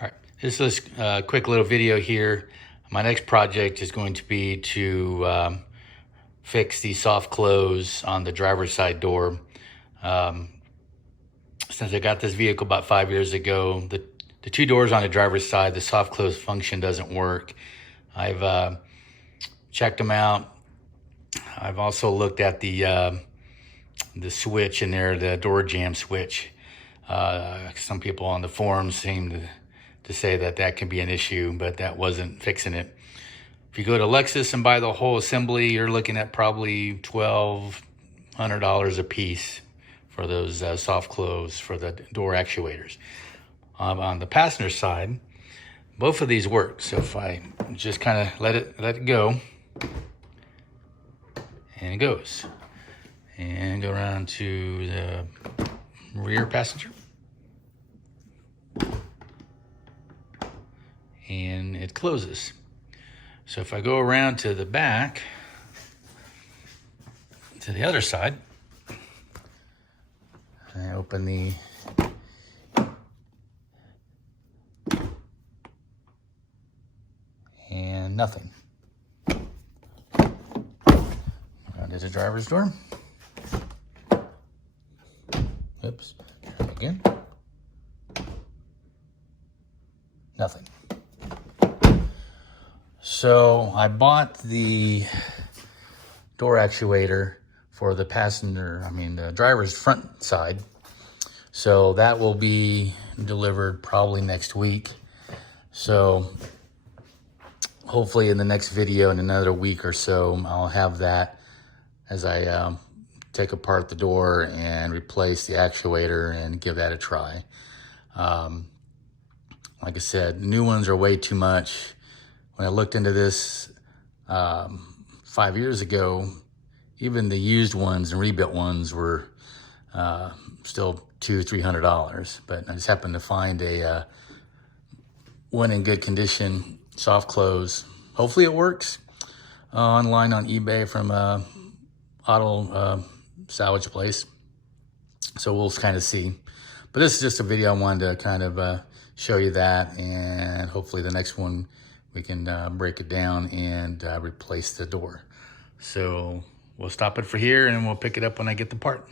All right, this is a quick little video here. My next project is going to be to fix the soft close on the driver's side door. Since I got this vehicle about 5 years ago, the two doors on the driver's side, the soft close function doesn't work. I've checked them out. I've also looked at the switch in there, the door jamb switch. Some people on the forums seem to say that can be an issue, but that wasn't fixing it. If you go to Lexus and buy the whole assembly, you're looking at probably $1,200 a piece for those soft close for the door actuators. On the passenger side, both of these work. So if I just kind of let it go, and it goes, and go around to the rear passenger, and it closes. So if I go around to the back, to the other side, I open the and nothing. Around to the driver's door. Oops, try it again. Nothing. So I bought the door actuator for the the driver's front side. So that will be delivered probably next week. So hopefully in the next video in another week or so, I'll have that as I take apart the door and replace the actuator and give that a try. Like I said, new ones are way too much. When I looked into this 5 years ago, even the used ones and rebuilt ones were still $200-300. But I just happened to find a one in good condition, soft close. Hopefully it works. Online on eBay from a auto salvage place. So we'll kind of see. But this is just a video I wanted to kind of show you that, and hopefully the next one we can break it down and replace the door. So we'll stop it for here and we'll pick it up when I get the part.